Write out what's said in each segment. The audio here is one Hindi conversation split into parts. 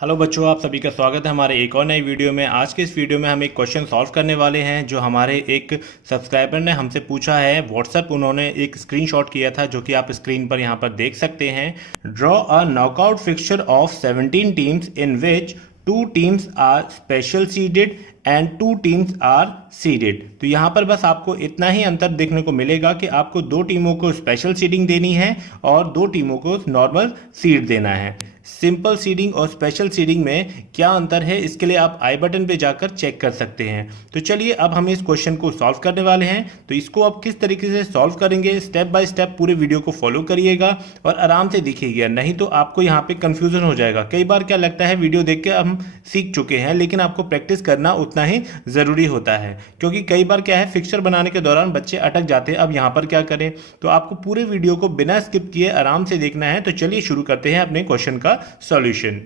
हेलो बच्चों, आप सभी का स्वागत है हमारे एक और नई वीडियो में। आज के इस वीडियो में हम एक क्वेश्चन सॉल्व करने वाले हैं जो हमारे एक सब्सक्राइबर ने हमसे पूछा है। व्हाट्सएप उन्होंने एक स्क्रीनशॉट किया था जो कि आप स्क्रीन पर यहाँ पर देख सकते हैं। Draw a knockout fixture of 17 teams in which 2 teams are special seeded and 2 teams are seeded. तो यहाँ पर बस आपको इतना ही अंतर देखने को मिलेगा कि आपको 2 टीमों को स्पेशल सीडिंग देनी है और 2 टीमों को नॉर्मल सीड देना है। सिंपल सीडिंग और स्पेशल सीडिंग में क्या अंतर है, इसके लिए आप आई बटन पे जाकर चेक कर सकते हैं। तो चलिए अब हम इस क्वेश्चन को सॉल्व करने वाले हैं। तो इसको आप किस तरीके से सॉल्व करेंगे, स्टेप बाय स्टेप पूरे वीडियो को फॉलो करिएगा और आराम से देखिएगा, नहीं तो आपको यहाँ पे कंफ्यूजन हो जाएगा। कई बार क्या लगता है वीडियो देख के हम सीख चुके हैं, लेकिन आपको प्रैक्टिस करना उतना ही ज़रूरी होता है, क्योंकि कई बार क्या है फिक्सचर बनाने के दौरान बच्चे अटक जाते हैं। अब यहाँ पर क्या करें, तो आपको पूरे वीडियो को बिना स्किप किए आराम से देखना है। तो चलिए शुरू करते हैं अपने क्वेश्चन का सॉल्यूशन।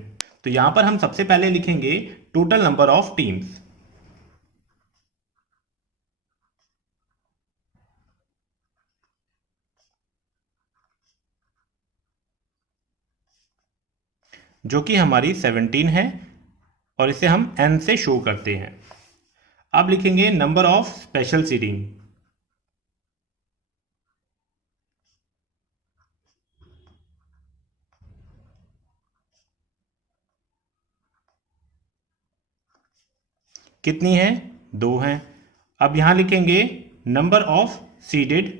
तो यहां पर हम सबसे पहले लिखेंगे टोटल नंबर ऑफ टीम्स। जो कि हमारी 17 है और इसे हम n से शो करते हैं। अब लिखेंगे नंबर ऑफ स्पेशल सीडिंग। कितनी है? 2 हैं। अब यहां लिखेंगे नंबर ऑफ सीडेड।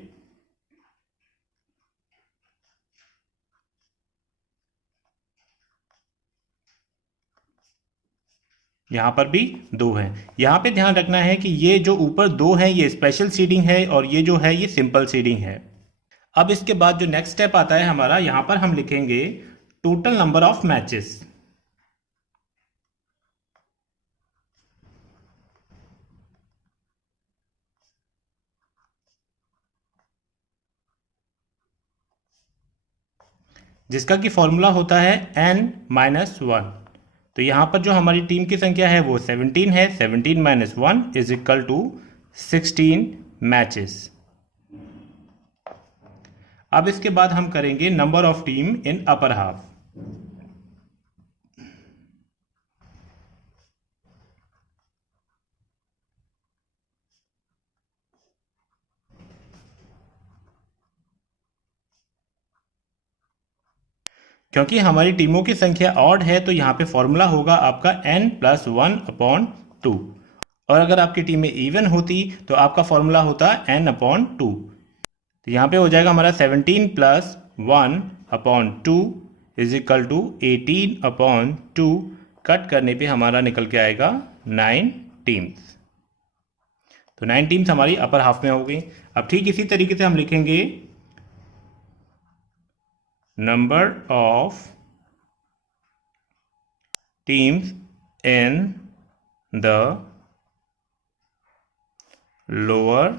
यहां पर भी 2 हैं। यहां पे ध्यान रखना है कि ये जो ऊपर 2 हैं ये स्पेशल सीडिंग है और ये जो है ये सिंपल सीडिंग है। अब इसके बाद जो नेक्स्ट स्टेप आता है हमारा, यहां पर हम लिखेंगे टोटल नंबर ऑफ मैचेस। जिसका कि फॉर्मूला होता है n-1। तो यहां पर जो हमारी टीम की संख्या है वो 17 है। 17 - 1 इज इक्वल टू 16 मैचेस। अब इसके बाद हम करेंगे number of team in upper half. क्योंकि हमारी टीमों की संख्या ऑड है तो यहाँ पे फॉर्मूला होगा आपका n+1/2। और अगर आपकी टीमें इवन होती तो आपका फॉर्मूला होता n/2। तो यहाँ पे हो जाएगा हमारा 17 + 1/2 इज इक्वल टू 18/2। कट करने पे हमारा निकल के आएगा 9 टीम्स। तो 9 टीम्स हमारी अपर हाफ में हो गई। अब ठीक इसी तरीके से हम लिखेंगे number of teams in the lower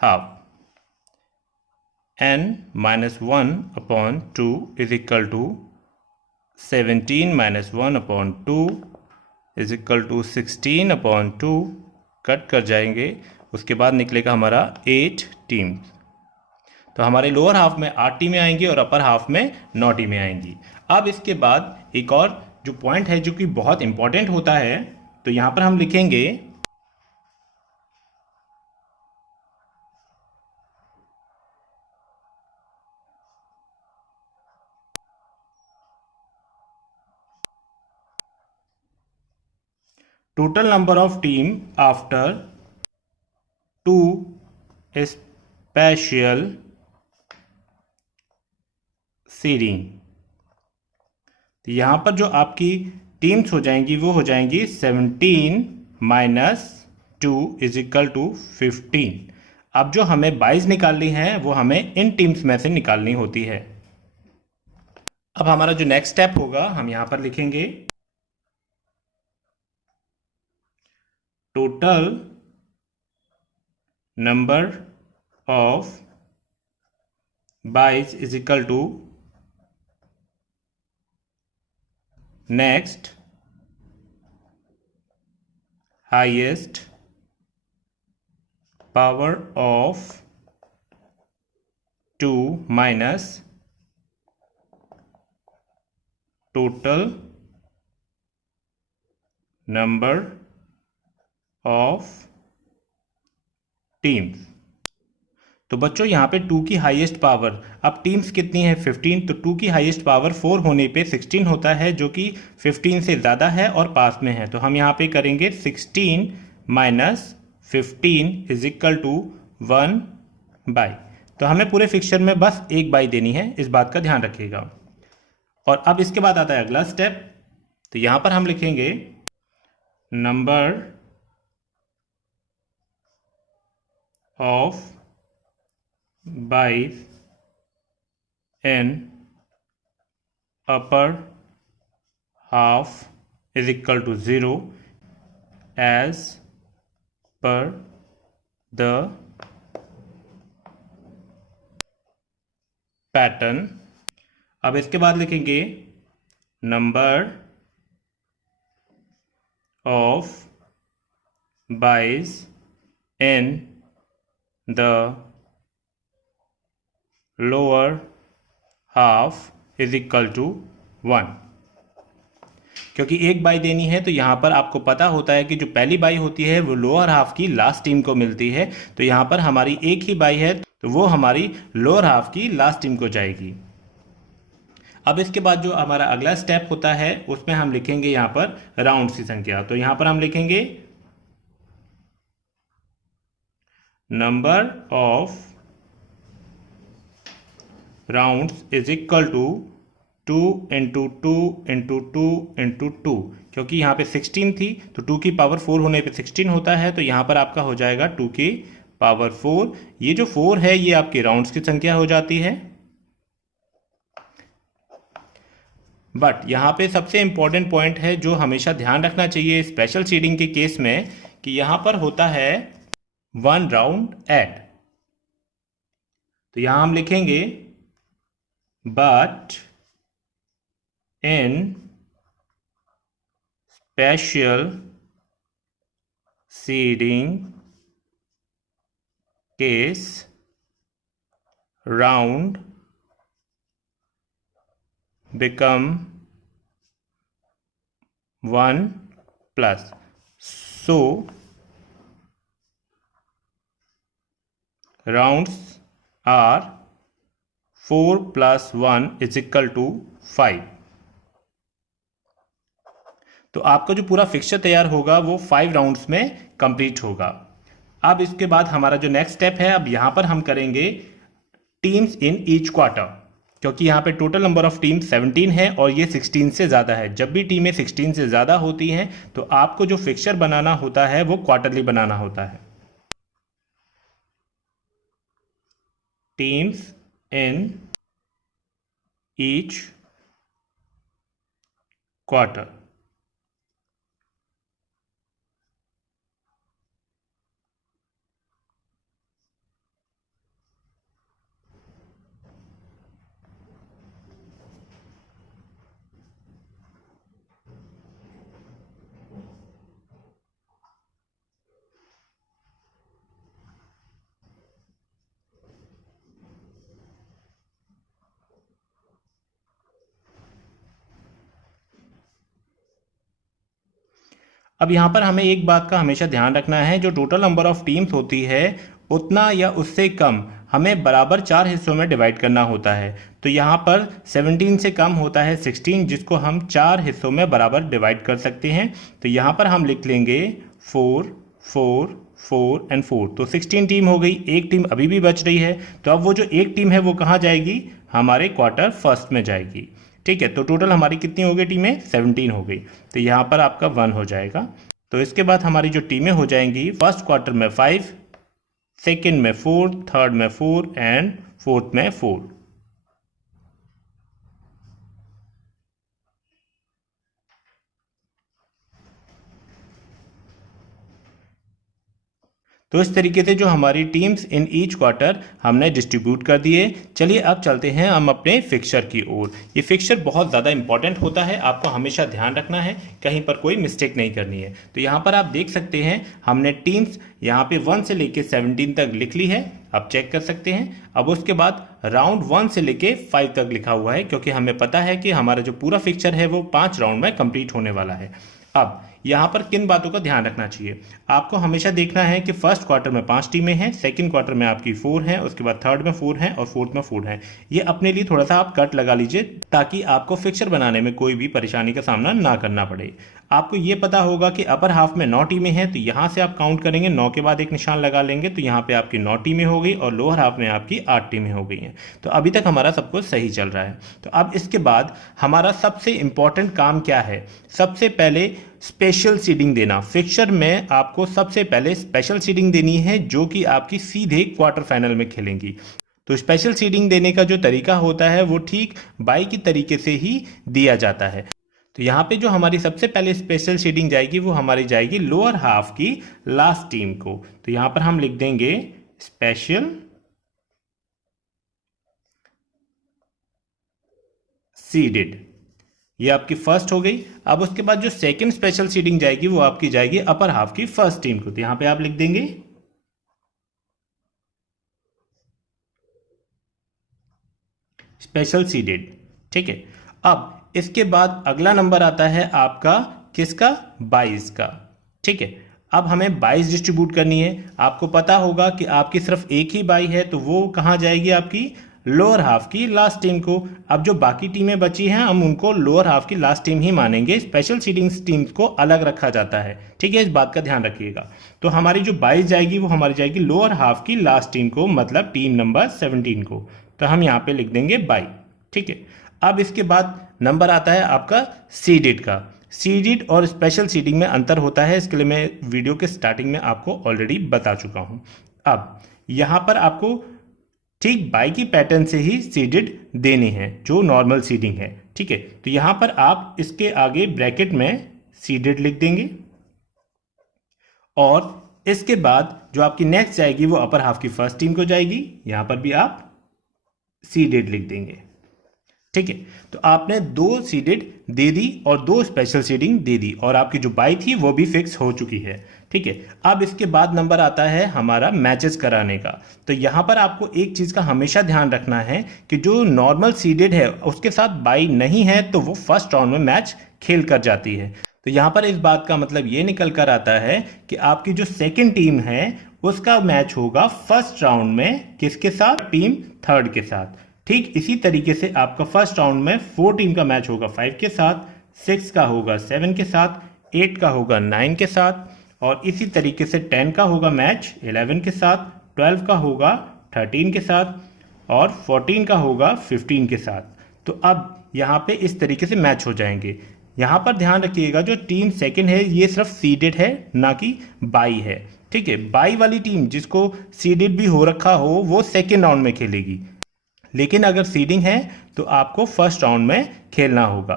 half. n-1/2 is equal to 17 - 1/2 is equal to 16/2। Cut कर जाएंगे, उसके बाद निकलेगा हमारा 8 टीम्स। तो हमारे लोअर हाफ में 8 टीमें आएंगी और अपर हाफ में 9 टीमें आएंगी। अब इसके बाद एक और जो पॉइंट है जो कि बहुत इंपॉर्टेंट होता है, तो यहां पर हम लिखेंगे total number of team after 2 special seeding। तो यहां पर जो आपकी टीम्स हो जाएंगी वो हो जाएंगी 17 - 2 इज इक्वल टू 15। अब जो हमें 22 निकालनी है वो हमें इन टीम्स में से निकालनी होती है। अब हमारा जो नेक्स्ट स्टेप होगा हम यहां पर लिखेंगे total number of 22 is equal to next highest power of 2 minus total number of teams. तो बच्चों यहाँ पे 2 की हाईएस्ट पावर, अब टीम्स कितनी है 15, तो 2 की हाईएस्ट पावर 4 होने पे 16 होता है, जो कि 15 से ज़्यादा है और पास में है। तो हम यहाँ पे करेंगे 16 minus 15 is equal to 1 bye. तो हमें पूरे फिक्सचर में बस एक बाई देनी है, इस बात का ध्यान रखिएगा। और अब इसके बाद आता है अगला स्टेप। तो यहाँ पर हम लिखेंगे number of byes in upper half is equal to 0 as per the pattern। अब इसके बाद लिखेंगे number of byes in the lower half is equal to 1। क्योंकि एक बाई देनी है तो यहाँ पर आपको पता होता है कि जो पहली बाई होती है वो लोअर हाफ की लास्ट टीम को मिलती है। तो यहाँ पर हमारी एक ही बाई है तो वो हमारी लोअर हाफ की लास्ट टीम को जाएगी। अब इसके बाद जो हमारा अगला स्टेप होता है उसमें हम लिखेंगे यहाँ पर राउंड्स की संख्या। तो यहाँ पर हम लिखेंगे number of rounds is equal to 2 into 2 into 2 into 2। क्योंकि यहाँ पे 16 थी तो 2 की पावर 4 होने पे 16 होता है, तो यहाँ पर आपका हो जाएगा 2 की पावर 4। ये जो 4 है ये आपके राउंड्स की संख्या हो जाती है। बट यहाँ पे सबसे इंपॉर्टेंट पॉइंट है जो हमेशा ध्यान रखना चाहिए स्पेशल सीडिंग के केस में, कि यहाँ पर होता है 1 राउंड ऐड। तो यहाँ हम लिखेंगे but in special seeding case round become 1 plus, so rounds are 4 plus 1 is equal to 5। तो आपका जो पूरा फिक्सचर तैयार होगा वो 5 राउंड्स में कंप्लीट होगा। अब इसके बाद हमारा जो नेक्स्ट स्टेप है, अब यहां पर हम करेंगे टीम्स इन ईच क्वार्टर। क्योंकि यहाँ पे टोटल नंबर ऑफ टीम 17 है और ये 16 से ज़्यादा है। जब भी टीमें 16 से ज़्यादा होती हैं तो आपको जो फिक्सचर बनाना होता है वो क्वार्टरली बनाना होता है। Teams in each quarter. अब यहाँ पर हमें एक बात का हमेशा ध्यान रखना है, जो टोटल नंबर ऑफ टीम्स होती है उतना या उससे कम हमें बराबर 4 हिस्सों में डिवाइड करना होता है। तो यहाँ पर 17 से कम होता है 16, जिसको हम 4 हिस्सों में बराबर डिवाइड कर सकते हैं। तो यहाँ पर हम लिख लेंगे 4 4 4 एंड 4। तो 16 टीम हो गई, एक टीम अभी भी बच रही है। तो अब वो जो एक टीम है वो कहाँ जाएगी, हमारे क्वार्टर फर्स्ट में जाएगी। ठीक है, तो टोटल हमारी कितनी हो गई टीमें, 17 हो गई। तो यहाँ पर आपका 1 हो जाएगा। तो इसके बाद हमारी जो टीमें हो जाएंगी, फर्स्ट क्वार्टर में 5, सेकेंड में 4, थर्ड में 4 एंड फोर्थ में 4। तो इस तरीके से जो हमारी टीम्स इन ईच क्वार्टर हमने डिस्ट्रीब्यूट कर दिए। चलिए अब चलते हैं हम अपने फिक्सचर की ओर। ये फिक्सचर बहुत ज़्यादा इंपॉर्टेंट होता है, आपको हमेशा ध्यान रखना है, कहीं पर कोई मिस्टेक नहीं करनी है। तो यहाँ पर आप देख सकते हैं हमने टीम्स यहाँ पे 1 से लेके 17 तक लिख ली है, आप चेक कर सकते हैं। अब उसके बाद राउंड 1 से लेके 5 तक लिखा हुआ है, क्योंकि हमें पता है कि हमारा जो पूरा फिक्सचर है वो 5 राउंड में कंप्लीट होने वाला है। अब यहाँ पर किन बातों का ध्यान रखना चाहिए, आपको हमेशा देखना है कि फर्स्ट क्वार्टर में 5 टीमें हैं, सेकंड क्वार्टर में आपकी 4 हैं, उसके बाद थर्ड में 4 हैं और फोर्थ में 4 हैं। ये अपने लिए थोड़ा सा आप कट लगा लीजिए ताकि आपको फिक्सचर बनाने में कोई भी परेशानी का सामना ना करना पड़े। आपको ये पता होगा कि अपर हाफ में 9 टीमें हैं, तो यहाँ से आप काउंट करेंगे, 9 के बाद एक निशान लगा लेंगे, तो यहाँ पे आपकी 9 टीमें हो गई और लोअर हाफ में आपकी 8 टीमें हो गई हैं। तो अभी तक हमारा सब कुछ सही चल रहा है। तो अब इसके बाद हमारा सबसे इंपॉर्टेंट काम क्या है, सबसे पहले स्पेशल सीडिंग देना। फिक्सचर में आपको सबसे पहले स्पेशल सीडिंग देनी है जो कि आपकी सीधे क्वार्टर फाइनल में खेलेंगी। तो स्पेशल सीडिंग देने का जो तरीका होता है वो ठीक बाई की तरीके से ही दिया जाता है। तो यहाँ पे जो हमारी सबसे पहले स्पेशल सीडिंग जाएगी वो हमारी जाएगी लोअर हाफ की लास्ट टीम को। तो यहाँ पर हम लिख देंगे स्पेशल सीडेड, ये आपकी फर्स्ट हो गई। अब उसके बाद जो सेकंड स्पेशल सीडिंग जाएगी वो आपकी जाएगी अपर हाफ की फर्स्ट टीम को। तो यहां पे आप लिख देंगे स्पेशल सीडेड, ठीक है। अब इसके बाद अगला नंबर आता है आपका किसका, 22 का, ठीक है। अब हमें 22 डिस्ट्रीब्यूट करनी है। आपको पता होगा कि आपकी सिर्फ एक ही बाई है, तो वो कहां जाएगी, आपकी लोअर हाफ की लास्ट टीम को। अब जो बाकी टीमें बची हैं हम उनको लोअर हाफ की लास्ट टीम ही मानेंगे, स्पेशल सीडिंग टीम्स को अलग रखा जाता है, ठीक है, इस बात का ध्यान रखिएगा। तो हमारी जो 22 जाएगी वो हमारी जाएगी लोअर हाफ की लास्ट टीम को, मतलब टीम नंबर 17 को। तो हम यहाँ पे लिख देंगे 22, ठीक है। अब इसके बाद नंबर आता है आपका सीडेड का। सीडेड और स्पेशल सीडिंग में अंतर होता है, इसके लिए मैं वीडियो के स्टार्टिंग में आपको ऑलरेडी बता चुका हूं। अब यहां पर आपको ठीक बाई की पैटर्न से ही सीडेड देनी है जो नॉर्मल सीडिंग है, ठीक है। तो यहां पर आप इसके आगे ब्रैकेट में सीडेड लिख देंगे और इसके बाद जो आपकी नेक्स्ट जाएगी वो अपर हाफ की फर्स्ट टीम को जाएगी, यहां पर भी आप सीडेड लिख देंगे, ठीक है। तो आपने 2 सीडेड दे दी और 2 स्पेशल सीडिंग दे दी और आपकी जो बाई थी वो भी फिक्स हो चुकी है, ठीक है। अब इसके बाद नंबर आता है हमारा मैचेस कराने का। तो यहां पर आपको एक चीज का हमेशा ध्यान रखना है कि जो नॉर्मल सीडेड है उसके साथ बाई नहीं है तो वो फर्स्ट राउंड में मैच खेल कर जाती है। तो यहां पर इस बात का मतलब ये निकल कर आता है कि आपकी जो सेकेंड टीम है उसका मैच होगा फर्स्ट राउंड में किसके साथ, टीम थर्ड के साथ। ठीक इसी तरीके से आपका फर्स्ट राउंड में 4 टीम का मैच होगा 5 के साथ, 6 का होगा 7 के साथ, 8 का होगा 9 के साथ और इसी तरीके से 10 का होगा मैच 11 के साथ, 12 का होगा 13 के साथ और 14 का होगा 15 के साथ। तो अब यहाँ पे इस तरीके से मैच हो जाएंगे। यहाँ पर ध्यान रखिएगा जो टीम सेकंड है ये सिर्फ सीडेड है ना कि बाई है, ठीक है। बाई वाली टीम जिसको सीडेड भी हो रखा हो वो सेकेंड राउंड में खेलेगी, लेकिन अगर सीडिंग है तो आपको फर्स्ट राउंड में खेलना होगा।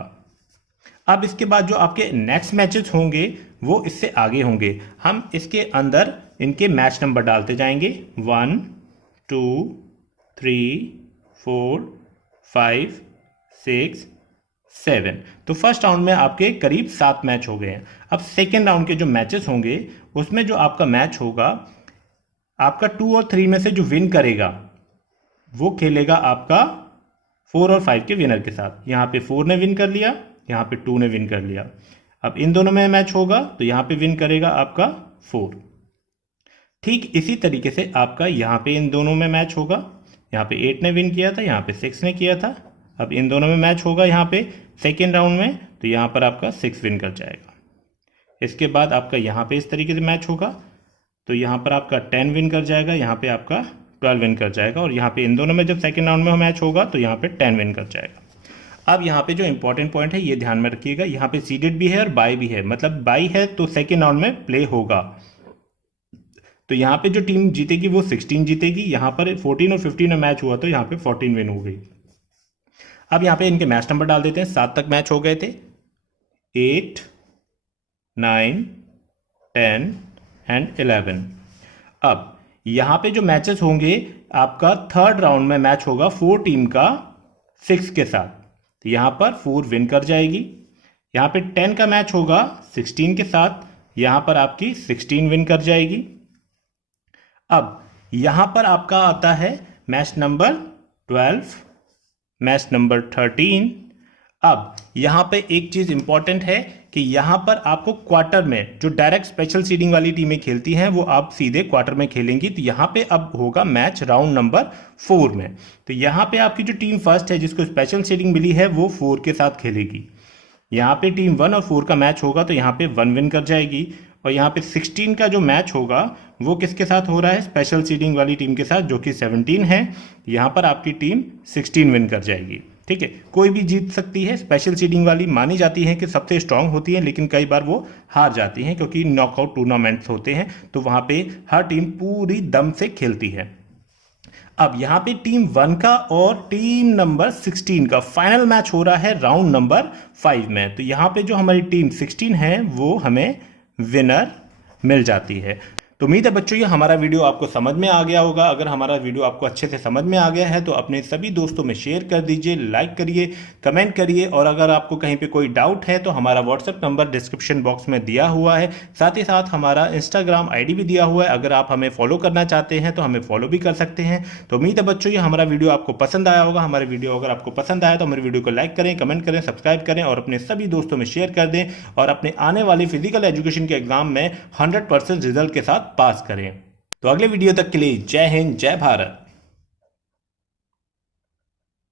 अब इसके बाद जो आपके नेक्स्ट मैचेस होंगे वो इससे आगे होंगे। हम इसके अंदर इनके मैच नंबर डालते जाएंगे 1 2 3 4 5 6 7। तो फर्स्ट राउंड में आपके करीब 7 मैच हो गए हैं। अब सेकेंड राउंड के जो मैचेस होंगे उसमें जो आपका मैच होगा आपका 2 और 3 में से जो विन करेगा वो खेलेगा आपका 4 और 5 के विनर के साथ। यहाँ पे 4 ने विन कर लिया, यहाँ पे 2 ने विन कर लिया। अब इन दोनों में मैच होगा तो यहाँ पे विन करेगा आपका 4। ठीक इसी तरीके से आपका यहाँ पे इन दोनों में मैच होगा, यहाँ पे 8 ने विन किया था, यहाँ पे 6 ने किया था। अब इन दोनों में मैच होगा यहाँ पे सेकेंड राउंड में, तो यहाँ पर आपका 6 विन कर जाएगा। इसके बाद आपका यहाँ पे इस तरीके से मैच होगा तो यहाँ पर आपका 10 विन कर जाएगा, यहाँ पे आपका 12 विन कर जाएगा और यहाँ पे इन दोनों में जब सेकेंड राउंड में मैच होगा तो यहाँ पे 10 विन कर जाएगा। अब यहाँ पे जो इंपॉर्टेंट पॉइंट है ये ध्यान में रखिएगा, यहाँ पे सीडेड भी है और बाई भी है, मतलब बाई है तो सेकेंड राउंड में प्ले होगा। तो यहाँ पे जो टीम जीतेगी वो 16 जीतेगी। यहाँ पर 14 और 15 में मैच हुआ तो यहाँ पे 14 विन हो गई। अब यहाँ पे इनके मैच नंबर डाल देते हैं। 7 तक मैच हो गए थे, 8 9 10 एंड 11। अब यहाँ पे जो मैचेस होंगे, आपका थर्ड राउंड में मैच होगा 4 टीम का 6 के साथ, तो यहाँ पर 4 विन कर जाएगी। यहाँ पे 10 का मैच होगा 16 के साथ, यहाँ पर आपकी 16 विन कर जाएगी। अब यहाँ पर आपका आता है मैच नंबर 12, मैच नंबर 13। अब यहाँ पे एक चीज़ इंपॉर्टेंट है कि यहाँ पर आपको क्वार्टर में जो डायरेक्ट स्पेशल सीडिंग वाली टीमें खेलती हैं वो आप सीधे क्वार्टर में खेलेंगी। तो यहाँ पे अब होगा मैच राउंड नंबर 4 में। तो यहाँ पे आपकी जो टीम फर्स्ट है जिसको स्पेशल सीडिंग मिली है वो 4 के साथ खेलेगी। यहाँ पे टीम 1 और 4 का मैच होगा तो यहाँ पे 1 विन कर जाएगी। और यहाँ पे 16 का जो मैच होगा वो किसके साथ हो रहा है, स्पेशल सीडिंग वाली टीम के साथ जो कि 17 है। यहाँ पर आपकी टीम 16 विन कर जाएगी। ठीक है, कोई भी जीत सकती है। स्पेशल सीडिंग वाली मानी जाती है कि सबसे स्ट्रांग होती है, लेकिन कई बार वो हार जाती हैं क्योंकि नॉकआउट टूर्नामेंट्स होते हैं, तो वहाँ पे हर टीम पूरी दम से खेलती है। अब यहाँ पे टीम 1 का और टीम नंबर 16 का फाइनल मैच हो रहा है राउंड नंबर 5 में। तो यहाँ पे जो हमारी टीम 16 है वो हमें विनर मिल जाती है। तो उम्मीद है बच्चों ये हमारा वीडियो आपको समझ में आ गया होगा। अगर हमारा वीडियो आपको अच्छे से समझ में आ गया है तो अपने सभी दोस्तों में शेयर कर दीजिए, लाइक करिए, कमेंट करिए। और अगर आपको कहीं पे कोई डाउट है तो हमारा व्हाट्सएप नंबर डिस्क्रिप्शन बॉक्स में दिया हुआ है, साथ ही साथ हमारा इंस्टाग्राम आईडी भी दिया हुआ है। अगर आप हमें फॉलो करना चाहते हैं तो हमें फॉलो भी कर सकते हैं। तो उम्मीद है बच्चों ये हमारा वीडियो आपको पसंद आया होगा। हमारे वीडियो अगर आपको पसंद आया तो हमारे वीडियो को लाइक करें, कमेंट करें, सब्सक्राइब करें और अपने सभी दोस्तों में शेयर कर दें। और अपने आने वाले फिजिकल एजुकेशन के एग्जाम में 100% रिजल्ट के साथ पास करें। तो अगले वीडियो तक के लिए जय हिंद, जय भारत।